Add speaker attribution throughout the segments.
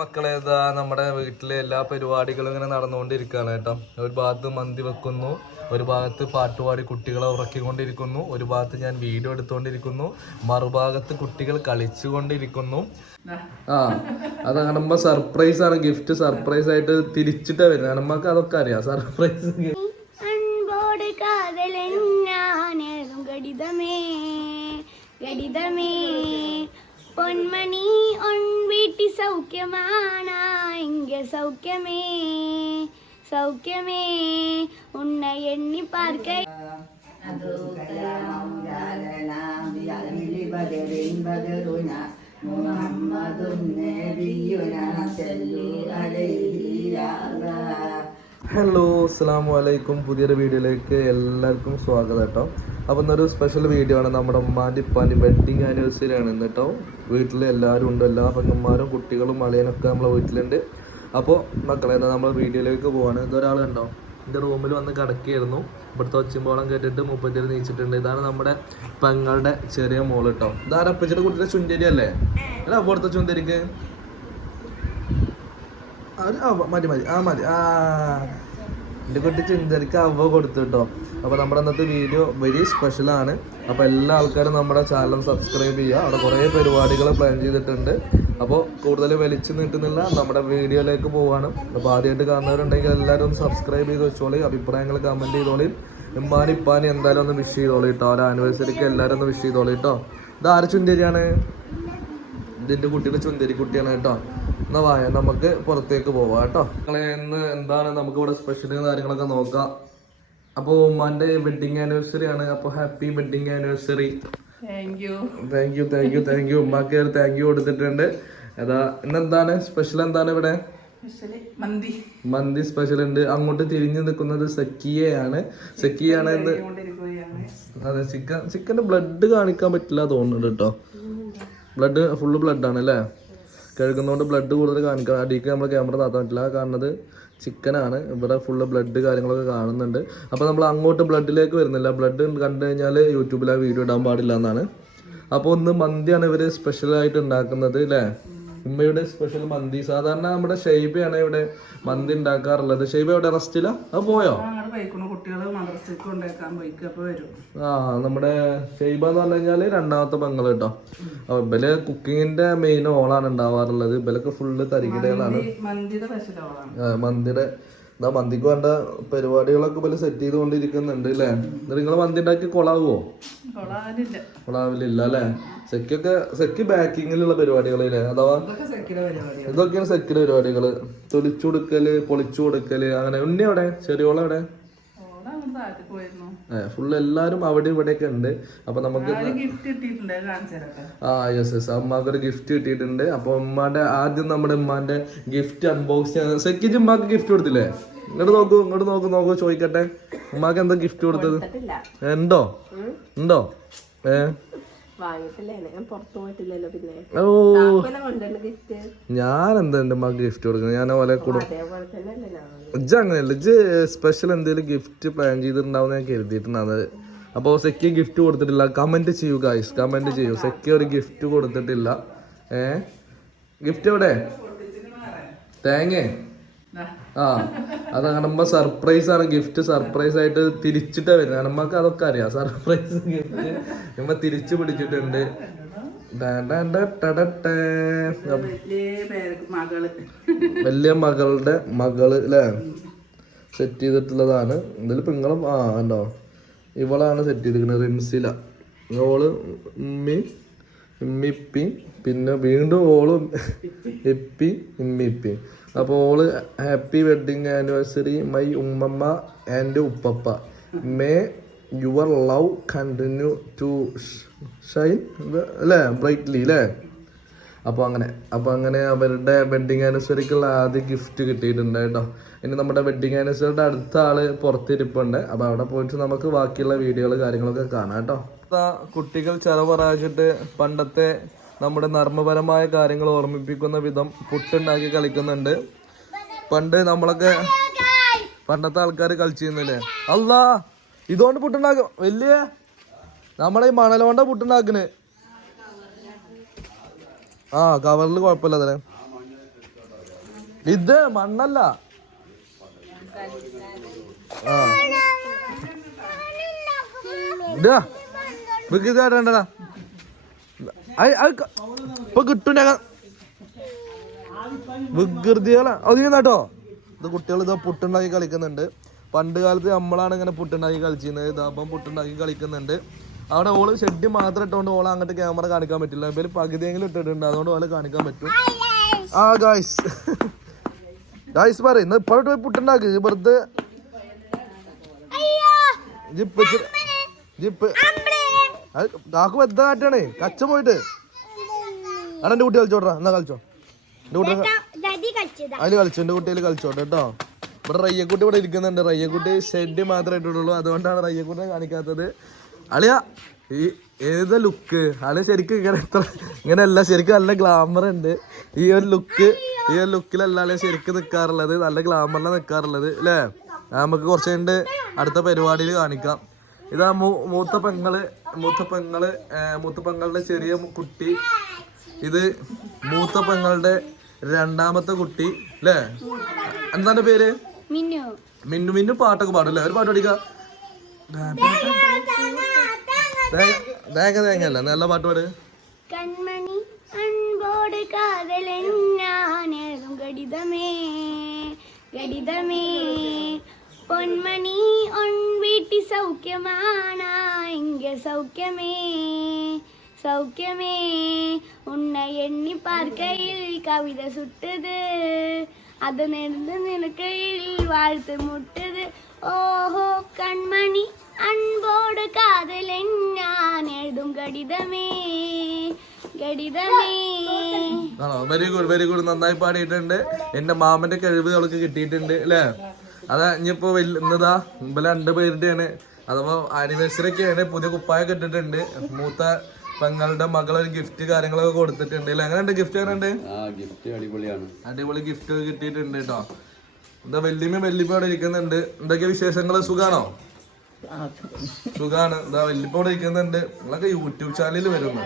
Speaker 1: മക്കളെ ഇതാ നമ്മുടെ വീട്ടിലെ എല്ലാ പരിപാടികളും ഇങ്ങനെ നടന്നുകൊണ്ടിരിക്കുകയാണ് കേട്ടോ. ഒരു ഭാഗത്ത് മന്തി വെക്കുന്നു ഒരു ഭാഗത്ത് പാട്ടുപാടി കുട്ടികളെ ഉറക്കിക്കൊണ്ടിരിക്കുന്നു ഒരു ഭാഗത്ത് ഞാൻ വീഡിയോ എടുത്തുകൊണ്ടിരിക്കുന്നു. മറുഭാഗത്ത് കുട്ടികൾ കളിച്ചുകൊണ്ടിരിക്കുന്നു. ആ അത് കാണുമ്പോൾ സർപ്രൈസ് ആണ് ഗിഫ്റ്റ് സർപ്രൈസ് ആയിട്ട് തിരിച്ചിട്ടാ വരുന്നത്. നമുക്ക് അതൊക്കെ അറിയാം സർപ്രൈസ്
Speaker 2: ഗണിതമേ ഗണിതമേ காதலன் நான் எழுதும் கடிதமே கடிதமே பொன்மணி உன் வீட்டு சௌக்கியமானா இங்க சௌக்கியமே சௌக்கியமே உன்னை எண்ணி பார்க்க
Speaker 1: ഹലോ അസ്സാം വലൈക്കും പുതിയൊരു വീഡിയോയിലേക്ക് എല്ലാവർക്കും സ്വാഗതം കേട്ടോ. അപ്പോൾ ഇന്നൊരു സ്പെഷ്യൽ വീഡിയോ ആണ്. നമ്മുടെ ഉമ്മാന്റെ ഇപ്പാന്റെ വെഡ്ഡിങ് ആനിവേഴ്സറി ആണ് ഇന്ന് കേട്ടോ. വീട്ടിൽ എല്ലാവരും ഉണ്ട്. എല്ലാ പെങ്ങന്മാരും കുട്ടികളും മലയനൊക്കെ നമ്മളെ വീട്ടിലുണ്ട്. അപ്പോൾ മക്കളെ നമ്മൾ വീഡിയോയിലേക്ക് പോവാണ്. ഇതൊരാൾ കണ്ടോ? എന്റെ റൂമിൽ വന്ന് കിടക്കുകയായിരുന്നു. ഇവിടുത്തെ ഒച്ചമ്പോളം കേട്ടിട്ട് മുപ്പത്തിയേഴ് നീച്ചിട്ടുണ്ട്. ഇതാണ് നമ്മുടെ പെങ്ങളുടെ ചെറിയ മോൾ കേട്ടോ. ഇതാരപ്പിച്ചിട്ട് കുട്ടിയുടെ ചുന്തരി അല്ലേ അല്ല അവിടുത്തെ ചുന്തരിക്ക് മതി മതി. ആ മതി. ആ. എന്റെ കുട്ടി ചിന്തരിക്ക് അവ കൊടുത്തു കേട്ടോ. അപ്പോൾ നമ്മുടെ അന്നത്തെ വീഡിയോ വെരി സ്പെഷ്യലാണ് അപ്പോൾ എല്ലാ ആൾക്കാരും നമ്മുടെ ചാനൽ സബ്സ്ക്രൈബ് ചെയ്യുക. അവിടെ കുറേ പരിപാടികൾ പ്ലാൻ ചെയ്തിട്ടുണ്ട്. അപ്പോൾ കൂടുതൽ വലിച്ചു നീട്ടുന്നില്ല. നമ്മുടെ വീഡിയോയിലേക്ക് പോവാണ്. അപ്പോൾ ആദ്യമായിട്ട് കാണുന്നവരുണ്ടെങ്കിൽ എല്ലാവരും ഒന്ന് സബ്സ്ക്രൈബ് ചെയ്ത് വെച്ചോളി. അഭിപ്രായങ്ങൾ കമന്റ് ചെയ്തോളി. ഇമ്മാനി ഇപ്പാനി എന്തായാലും ഒന്ന് വിഷ് ചെയ്തോളി കേട്ടോ. ഒരു ആനിവേഴ്സറിക്ക് എല്ലാവരും ഒന്ന് വിഷ് ചെയ്തോളി കേട്ടോ. ഇത് ആരെ ചുന്തരിയാണ്? ഇതിന്റെ കുട്ടിയുടെ ചുന്തരി കുട്ടിയാണ് കേട്ടോ. എന്നാ വായ നമുക്ക് പുറത്തേക്ക് പോവാം കേട്ടോ. നിങ്ങളെ ഇന്ന് എന്താണ് നമുക്ക് ഇവിടെ സ്പെഷ്യൽ കാര്യങ്ങളൊക്കെ നോക്കാം. അപ്പോൾ ഉമ്മാന്റെ വെഡിങ് ആനിവേഴ്സറി ആണ്. അപ്പോൾ happy wedding anniversary
Speaker 3: thank you
Speaker 1: thank you thank you thank you ഉമ്മാക്ക് ഒരു താങ്ക് യു കൊടുത്തിട്ടുണ്ട്. ഏതാ ഇന്നെന്താണ് സ്പെഷ്യൽ എന്താണ് ഇവിടെ?
Speaker 3: മന്തി.
Speaker 1: മന്തി സ്പെഷ്യൽ ഉണ്ട്. അങ്ങോട്ട് തിരിഞ്ഞു നിൽക്കുന്നത് സക്കിയയാണ് സക്കിയാണ്
Speaker 3: എന്ന്
Speaker 1: അതെ ചിക്കൻ ചിക്കന്റെ ബ്ലഡ് കാണിക്കാൻ പറ്റില്ല തോന്നുന്നുണ്ട് കേട്ടോ. ബ്ലഡ് ഫുള്ള് ബ്ലഡ് ആണ് അല്ലേ കഴുകുന്നതുകൊണ്ട് ബ്ലഡ് കൂടുതൽ കാണിക്കാം അടിക്ക് നമ്മൾ ക്യാമറ താത്താൻ പറ്റില്ല. കാണുന്നത് ചിക്കനാണ്. ഇവിടെ ഫുള്ള് ബ്ലഡ് കാര്യങ്ങളൊക്കെ കാണുന്നുണ്ട്. അപ്പോൾ നമ്മൾ അങ്ങോട്ട് ബ്ലഡിലേക്ക് വരുന്നില്ല. ബ്ലഡ് കണ്ടു കഴിഞ്ഞാൽ യൂട്യൂബിൽ ആ വീഡിയോ ഇടാൻ പാടില്ല എന്നാണ്. അപ്പോൾ ഒന്ന് മന്തിയാണ് ഇവർ സ്പെഷ്യലായിട്ട് ഉണ്ടാക്കുന്നത് അല്ലേ ഉമ്മയുടെ സ്പെഷ്യൽ മന്തി. സാധാരണ നമ്മുടെ ഷെയ്ബയാണ് ഇവിടെ മന്തി ഉണ്ടാക്കാറുള്ളത്. ഷെയ്ബ എവിടെ? റസ്റ്റില അത് പോയോ? ആ നമ്മുടെ ഷെയ്ബ എന്ന് പറഞ്ഞു കഴിഞ്ഞാൽ രണ്ടാമത്തെ പെങ്ങൾ കേട്ടോ ഇവൽ കുക്കിങ്ങിന്റെ മെയിൻ ഓളാണ് ഉണ്ടാവാറുള്ളത്. ഇവലൊക്കെ ഫുള്ള് തരികിടകളാണ്.
Speaker 3: മന്തിയുടെ
Speaker 1: എന്താ മന്തിക്ക് വേണ്ട പരിപാടികളൊക്കെ പോലെ സെറ്റ് ചെയ്തുകൊണ്ടിരിക്കുന്നുണ്ട് അല്ലേ എന്നിട്ട് നിങ്ങൾ മന്തി ഉണ്ടാക്കി കൊളാവോ കൊളാവില്ല അല്ലേ സെക്കൊക്കെ സെക്ക് ബാക്കിങ്ങിലുള്ള പരിപാടികളില്ലേ അഥവാ ഇതൊക്കെയാണ് സെക്കിന്റെ പരിപാടികൾ. തൊലിച്ചു കൊടുക്കൽ പൊളിച്ചു കൊടുക്കൽ അങ്ങനെ. ഉണ്ണി അവിടെ ചെറിയോളം എവിടെ ഫുള്ള് എല്ലാരും അവിടെ ഇവിടെയൊക്കെ ഉണ്ട്. അപ്പൊ നമുക്ക് ആ യെസ് യെസ് അമ്മയ്ക്ക് ഒരു ഗിഫ്റ്റ് കിട്ടിയിട്ടുണ്ട്. അപ്പൊ ഉമ്മാന്റെ ആദ്യം നമ്മുടെ ഉമ്മാന്റെ ഗിഫ്റ്റ് അൺബോക്സ് ചെയ്യാൻ സെക്കിജ് ഉമ്മാക്ക് ഗിഫ്റ്റ് കൊടുത്തില്ലേ? ഇങ്ങോട്ട് നോക്കൂ ഇങ്ങോട്ട് നോക്കൂ നോക്കൂ ചോദിക്കട്ടെ. ഉമ്മാക്ക് എന്താ ഗിഫ്റ്റ് കൊടുത്തത്? ഉണ്ടോ? ഉണ്ടോ? ഏ?
Speaker 4: ഞാൻ
Speaker 1: എന്താ എന്റെ ഉമ്മാക്ക് ഗിഫ്റ്റ് കൊടുക്കുന്നത്? ഞാൻ ഓലെ കൂടെ
Speaker 4: അതേപോലെ തന്നെ അല്ലേ ഞാൻ
Speaker 1: ഇജ്ജ് അങ്ങനെയല്ല ഇജ്ജ് സ്പെഷ്യൽ എന്തെങ്കിലും ഗിഫ്റ്റ് പ്ലാൻ ചെയ്തിട്ടുണ്ടാവും ഞാൻ കരുതിയിട്ടുണ്ടാവുന്നത് അപ്പോൾ സെക്കി ഗിഫ്റ്റ് കൊടുത്തിട്ടില്ല. കമന്റ് ചെയ്യൂ ഗായ്സ് കമന്റ് ചെയ്യൂ. സെക്കി ഒരു ഗിഫ്റ്റ് കൊടുത്തിട്ടില്ല. ഏ? ഗിഫ്റ്റ് എവിടെ? തേങ്ങ? ആ അത് കാണുമ്പോ സർപ്രൈസ് ആണ്. ഗിഫ്റ്റ് സർപ്രൈസ് ആയിട്ട് തിരിച്ചിട്ടാ വരുന്നത്. നമുക്ക് അതൊക്കെ അറിയാം. സർപ്രൈസ് ഗിഫ്റ്റ് നമ്മ തിരിച്ചു പിടിച്ചിട്ടുണ്ട്.
Speaker 3: വലിയ
Speaker 1: മകളുടെ മകൾ അല്ലേ സെറ്റ് ചെയ്തിട്ടുള്ളതാണ്. ഇതിൽ പെങ്ങളും ആ ഉണ്ടോ ഇവളാണ് സെറ്റ് ചെയ്തിരിക്കുന്നത് റിംസില ഓൾ ഉമ്മി ഉമ്മിപ്പി പിന്നെ വീണ്ടും ഓളും ഇപ്പി. ഉമ്മിപ്പി അപ്പോൾ all happy wedding anniversary my ഉമ്മമ്മ and ഉപ്പപ്പ. May your love continue to shine അല്ലേ? ബ്രൈറ്റ്ലി അല്ലേ? അപ്പോൾ അങ്ങനെ അപ്പോൾ അങ്ങനെ അവരുടെ വെഡിങ് ആനിവേഴ്സറിക്കുള്ള ആദ്യ ഗിഫ്റ്റ് കിട്ടിയിട്ടുണ്ട് കേട്ടോ. ഇനി നമ്മുടെ വെഡിങ് ആനിവേഴ്സറിയുടെ അടുത്ത ആൾ പുറത്തിരിപ്പുണ്ട്. അപ്പോൾ അവിടെ പോയിട്ട് നമുക്ക് ബാക്കിയുള്ള വീഡിയോകൾ കാര്യങ്ങളൊക്കെ കാണാം കേട്ടോ. കുട്ടികൾ ചെറവറാച്ചിട്ട് പണ്ടത്തെ നമ്മുടെ നർമ്മപരമായ കാര്യങ്ങൾ ഓർമ്മിപ്പിക്കുന്ന വിധം പുട്ടുണ്ടാക്കി കളിക്കുന്നുണ്ട്. പണ്ട് നമ്മളൊക്കെ പണ്ടത്തെ ആൾക്കാർ കളിച്ചിരുന്നില്ലേ? അല്ല ഇതുകൊണ്ട് പുട്ടുണ്ടാക്കും. വലിയ നമ്മളെ ഈ മണലോണ്ട പുട്ടുണ്ടാക്കണ് ആ കവറിൽ കുഴപ്പമില്ല അതിനെ. ഇത് മണ്ണല്ല. ആ. കേട്ടോ ഇത് കുട്ടികൾ ഇതാ പുട്ടുണ്ടാക്കി കളിക്കുന്നുണ്ട്. പണ്ട് കാലത്ത് നമ്മളാണ് ഇങ്ങനെ പുട്ടുണ്ടാക്കി കളിച്ചിരുന്നത്. ഇതാ അപ്പം പുട്ടുണ്ടാക്കി കളിക്കുന്നുണ്ട്. അവിടെ ഓൾ ഷെഡ് മാത്രം ഇട്ടുകൊണ്ട് ഓളെ അങ്ങോട്ട് ക്യാമറ കാണിക്കാൻ പറ്റില്ല. ഇവർ പകുതിയെങ്കിലും ഇട്ടിട്ടുണ്ട്. അതുകൊണ്ട് ഓളെ കാണിക്കാൻ പറ്റും. ആ ഗായ്സ് ഗായ്സ് പറ ഇന്ന് ഇപ്പോഴോട്ട് പോയി പുട്ടുണ്ടാക്കി. വെറുതെ ജിപ്പ് ജിപ്പ് കാക്കു എത്ര കാറ്റാണേ കച്ച പോയിട്ട്. അവിടെ എന്റെ കുട്ടി കളിച്ചോട്ടാ. എന്നാ കളിച്ചോ? എന്റെ കുട്ടി അതിൽ കളിച്ചു? എന്റെ കുട്ടിയിൽ കളിച്ചോട്ടെ കേട്ടോ ഇവിടെ റയ്യക്കുട്ടി ഇവിടെ ഇരിക്കുന്നുണ്ട്. റയ്യക്കുട്ടി ഷെഡ് മാത്രമേ ഇട്ടിട്ടുള്ളൂ. അതുകൊണ്ടാണ് റയ്യക്കുട്ടിനെ കാണിക്കാത്തത്. അളിയ ഈ ഏത് ലുക്ക് അളി ശരിക്കും ഇങ്ങനെ എത്ര ഇങ്ങനെയല്ല ശരിക്കും നല്ല ഗ്ലാമർ ഉണ്ട്. ഈ ഒരു ലുക്ക് ഈ ഒരു ലുക്കിലല്ല അളിയ ശരിക്കും നിൽക്കാറുള്ളത് നല്ല ഗ്ലാമറിലാണ് നിൽക്കാറുള്ളത് അല്ലേ നമുക്ക് കുറച്ച് കഴിഞ്ഞിട്ട് അടുത്ത പരിപാടിയിൽ കാണിക്കാം. ഇതാ മൂ- മൂത്ത പെങ്ങൾ മൂത്ത പെങ്ങൾ മൂത്ത പെങ്ങളുടെ ചെറിയ കുട്ടി. ഇത് മൂത്ത പെങ്ങളുടെ രണ്ടാമത്തെ കുട്ടി അല്ലേ എന്താണ് പേര്?
Speaker 2: മിന്നു.
Speaker 1: മിന്നു മിന്നു പാട്ടൊക്കെ പാടും അല്ലേ ഒരു പാട്ട് പഠിക്കാം തേങ്ങ തേങ്ങയല്ല നല്ല പാട്ട് പാട്
Speaker 2: കൺമണി അൻപോട് കാതലെഴും ഗടിതമേ ഗടിതമേ. പൊന്മണി ഒൺവീട്ടി സൗഖ്യമാണ് എങ്ക സൗഖ്യമേ സൗഖ്യമേ. ഉണ്ണ എണ്ണി പാർക്കയിൽ കവിത സുട്ടത് അത് നെടുന്ന് നിനക്കയിൽ വാഴ്ത്ത് മുട്ടത്. ഓഹോ കൺമണി അൻപോട് കാതലൻ ഞാൻ എഴുതും
Speaker 1: ഗണിതമേ വെരി ഗുഡ് വെരി ഗുഡ് നന്നായി പാടിയിട്ടുണ്ട്. എന്റെ മാമന്റെ കഴിവ് അവൾക്ക് കിട്ടിയിട്ടുണ്ട് അല്ലെ? അതാ ഇനിയിപ്പോ ഇന്നതാ ഇമ്പല രണ്ട് പേരുടെയാണ്. അതപ്പോ ആനിവേഴ്സറി ആണ് പുതിയ കുപ്പായ കിട്ടിട്ടുണ്ട് മൂത്ത പെങ്ങളുടെ മകളൊരു ഗിഫ്റ്റ് കാര്യങ്ങളൊക്കെ കൊടുത്തിട്ടുണ്ട് അല്ലെ? അങ്ങനെ ഗിഫ്റ്റ്
Speaker 5: അടിപൊളിയാണ്.
Speaker 1: അടിപൊളി ഗിഫ്റ്റ് കിട്ടിയിട്ടുണ്ട് കേട്ടോ എന്താ വല്യമ്മ വല്യമ്മ അവിടെ ഇരിക്കുന്നുണ്ട്. എന്തൊക്കെ വിശേഷങ്ങൾ? സുഖാണോ? സുഖാണ്. എന്താ വല്യപ്പ അവിടെ ഇരിക്കുന്നുണ്ട്. നിങ്ങളൊക്കെ യൂട്യൂബ് ചാനലിൽ വരുന്നു.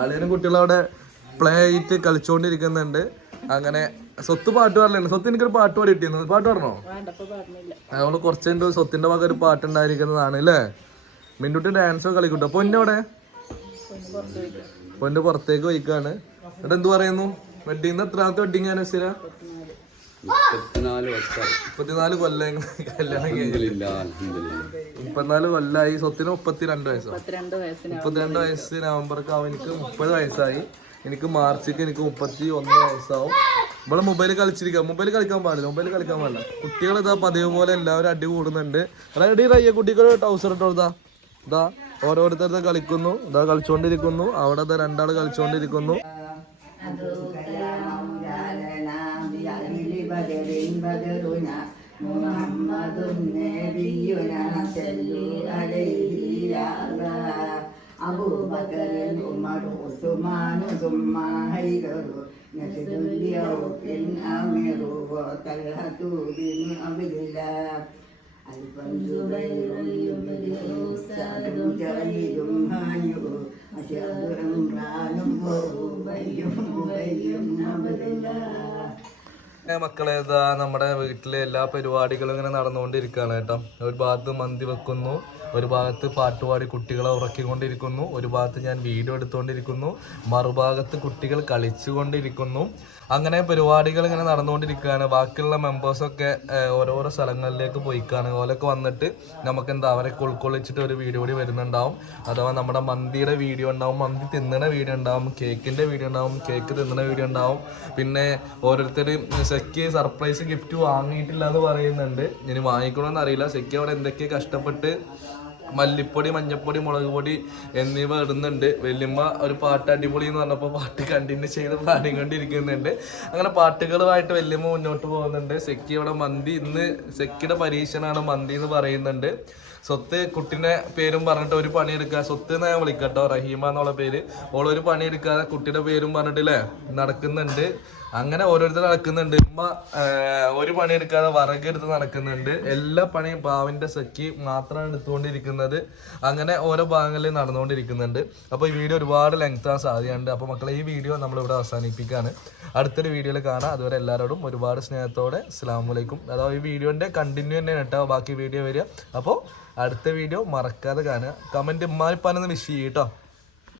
Speaker 1: ആളിനും കുട്ടികളും അവിടെ പ്ലേ ആയിട്ട് കളിച്ചോണ്ടിരിക്കുന്നുണ്ട്. അങ്ങനെ സ്വത്ത് പാട്ട് പാടലുണ്ട് സ്വത്ത് എനിക്കൊരു പാട്ട് പാടി കിട്ടിയിരുന്നു പാട്ട് പാടണോ? അതുകൊണ്ട് കുറച്ച് കഴിഞ്ഞിട്ട് സ്വത്തിന്റെ ഭാഗം ഒരു പാട്ട് ഉണ്ടായിരിക്കുന്നതാണ് അല്ലേ? മിന്നുട്ടി ഡാൻസോ കളിക്കൂട്ടോ പൊന്നവിടെ പൊന്ന് പുറത്തേക്ക് വയ്ക്കാണ് എന്നിട്ട് എന്ത് പറയുന്നു? വെഡിങ് എത്രാമത്തെ വെഡിങ് ആനിവേഴ്സറി
Speaker 5: മുപ്പത്തിനാല് വർഷമായി
Speaker 1: മുപ്പത്തിനാല് കൊല്ലം കല്യാണം
Speaker 5: കഴിഞ്ഞില്ല മുപ്പത്തിനാല്
Speaker 1: കൊല്ലായി. സ്വത്തിന് മുപ്പത്തിരണ്ട് വയസ്സോ?
Speaker 3: വയസ്സിന്
Speaker 1: മുപ്പത്തിരണ്ട് വയസ്സ് നവംബർക്ക് ആവും. എനിക്ക് മുപ്പത് വയസ്സായി. എനിക്ക് മാർച്ചിക്ക് എനിക്ക് മുപ്പത്തി ഒന്ന് വയസ്സാവും. ഇവിടെ മൊബൈൽ കളിച്ചിരിക്കാം. മൊബൈൽ കളിക്കാൻ പാടില്ല. മൊബൈൽ കളിക്കാൻ പാടില്ല. കുട്ടികൾ ഇതാ പതിവ് പോലെ എല്ലാവരും അടി കൂടുന്നുണ്ട്. റെഡി റയ്യ കുട്ടികൾ ടൗസർ ഇട്ടോ ഇതാ. ഇതാ ഓരോരുത്തരുടെ കളിക്കുന്നു. ഇതാ കളിച്ചോണ്ടിരിക്കുന്നു. അവിടെ ഇതാ രണ്ടാൾ കളിച്ചോണ്ടിരിക്കുന്നു.
Speaker 6: محمد نبينا صلوا عليه يا الله أبو بكر عمر عثمان ثم هيدر نسل اليوم أمير وطلحة بن عبد الله ألفا زبير يبدئ سعد جيد هانئ أشهد عمران وأبي أبي عبد الله
Speaker 1: ഏ മക്കളെ ഇതാ നമ്മുടെ വീട്ടിലെ എല്ലാ പരിപാടികളും ഇങ്ങനെ നടന്നുകൊണ്ടിരിക്കുകയാണ് കേട്ടോ. ഒരു ഭാഗത്ത് മന്തി വെക്കുന്നു ഒരു ഭാഗത്ത് പാട്ടുപാടി കുട്ടികളെ ഉറക്കിക്കൊണ്ടിരിക്കുന്നു ഒരു ഭാഗത്ത് ഞാൻ വീഡിയോ എടുത്തുകൊണ്ടിരിക്കുന്നു. മറുഭാഗത്ത് കുട്ടികൾ കളിച്ചുകൊണ്ടിരിക്കുന്നു. അങ്ങനെ പരിപാടികൾ ഇങ്ങനെ നടന്നുകൊണ്ടിരിക്കുകയാണ്. ബാക്കിയുള്ള മെമ്പേഴ്സൊക്കെ ഓരോരോ സ്ഥലങ്ങളിലേക്ക് പോയിക്കാണ്. ഓലൊക്കെ വന്നിട്ട് നമുക്ക് എന്താ അവരൊക്കെ ഉൾക്കൊള്ളിച്ചിട്ട് ഒരു വീഡിയോ കൂടി വരുന്നുണ്ടാവും. അഥവാ നമ്മുടെ മന്തിയുടെ വീഡിയോ ഉണ്ടാവും മന്തി തിന്നണ വീഡിയോ ഉണ്ടാവും കേക്കിന്റെ വീഡിയോ ഉണ്ടാവും കേക്ക് തിന്നണ വീഡിയോ ഉണ്ടാവും. പിന്നെ ഓരോരുത്തർ സെക്ക് സർപ്രൈസ് ഗിഫ്റ്റ് വാങ്ങിയിട്ടില്ല എന്ന് പറയുന്നുണ്ട്. ഇനി വാങ്ങിക്കണമെന്ന് അറിയില്ല. സെക്ക് അവിടെ എന്തൊക്കെ കഷ്ടപ്പെട്ട് മല്ലിപ്പൊടി മഞ്ഞപ്പൊടി മുളക് പൊടി എന്നിവ ഇടുന്നുണ്ട്. വല്യമ്മ ഒരു പാട്ട് അടിപൊളി എന്ന് പറഞ്ഞപ്പോൾ പാട്ട് കണ്ടിന്യൂ ചെയ്ത് പാടിക്കൊണ്ടിരിക്കുന്നുണ്ട്. അങ്ങനെ പാട്ടുകളുമായിട്ട് വല്യമ്മ മുന്നോട്ട് പോകുന്നുണ്ട്. സെക്കി മന്തി. ഇന്ന് സെക്കിയുടെ പരീക്ഷണമാണ് മന്തി എന്ന് പറയുന്നുണ്ട്. സ്വത്ത് കുട്ടീന്റെ പേരും പറഞ്ഞിട്ട് ഒരു പണി എടുക്കുക സ്വത്ത് എന്ന് ഞാൻ വിളിക്കട്ടോ? റഹീമ എന്നുള്ള പേര്. ഓളൊരു പണി എടുക്കാതെ കുട്ടിയുടെ പേരും പറഞ്ഞിട്ടില്ലേ നടക്കുന്നുണ്ട്. അങ്ങനെ ഓരോരുത്തർ നടക്കുന്നുണ്ട്. ഉമ്മ ഒരു പണി എടുക്കാതെ വറകെടുത്ത് നടക്കുന്നുണ്ട്. എല്ലാ പണിയും പാവിന്റെ സഖി മാത്രമാണ് എടുത്തുകൊണ്ടിരിക്കുന്നത്. അങ്ങനെ ഓരോ ഭാഗങ്ങളിൽ നടന്നുകൊണ്ടിരിക്കുന്നുണ്ട്. അപ്പോൾ ഈ വീഡിയോ ഒരുപാട് ലെങ്ത് ആകാൻ സാധ്യതയുണ്ട് അപ്പോൾ മക്കളെ ഈ വീഡിയോ നമ്മളിവിടെ അവസാനിപ്പിക്കുകയാണ് അടുത്തൊരു വീഡിയോയിൽ കാണാം. അതുവരെ എല്ലാവരോടും ഒരുപാട് സ്നേഹത്തോടെ അസ്സാം വലൈക്കും അതായത് ഈ വീഡിയോന്റെ കണ്ടിന്യൂ തന്നെയാണ് കേട്ടോ ബാക്കി വീഡിയോ വരിക. അപ്പോൾ അടുത്ത വീഡിയോ മറക്കാതെ കാണുക. കമന്റ് ഉമ്മാനിപ്പാനൊന്ന് മിസ് ചെയ്യും കേട്ടോ.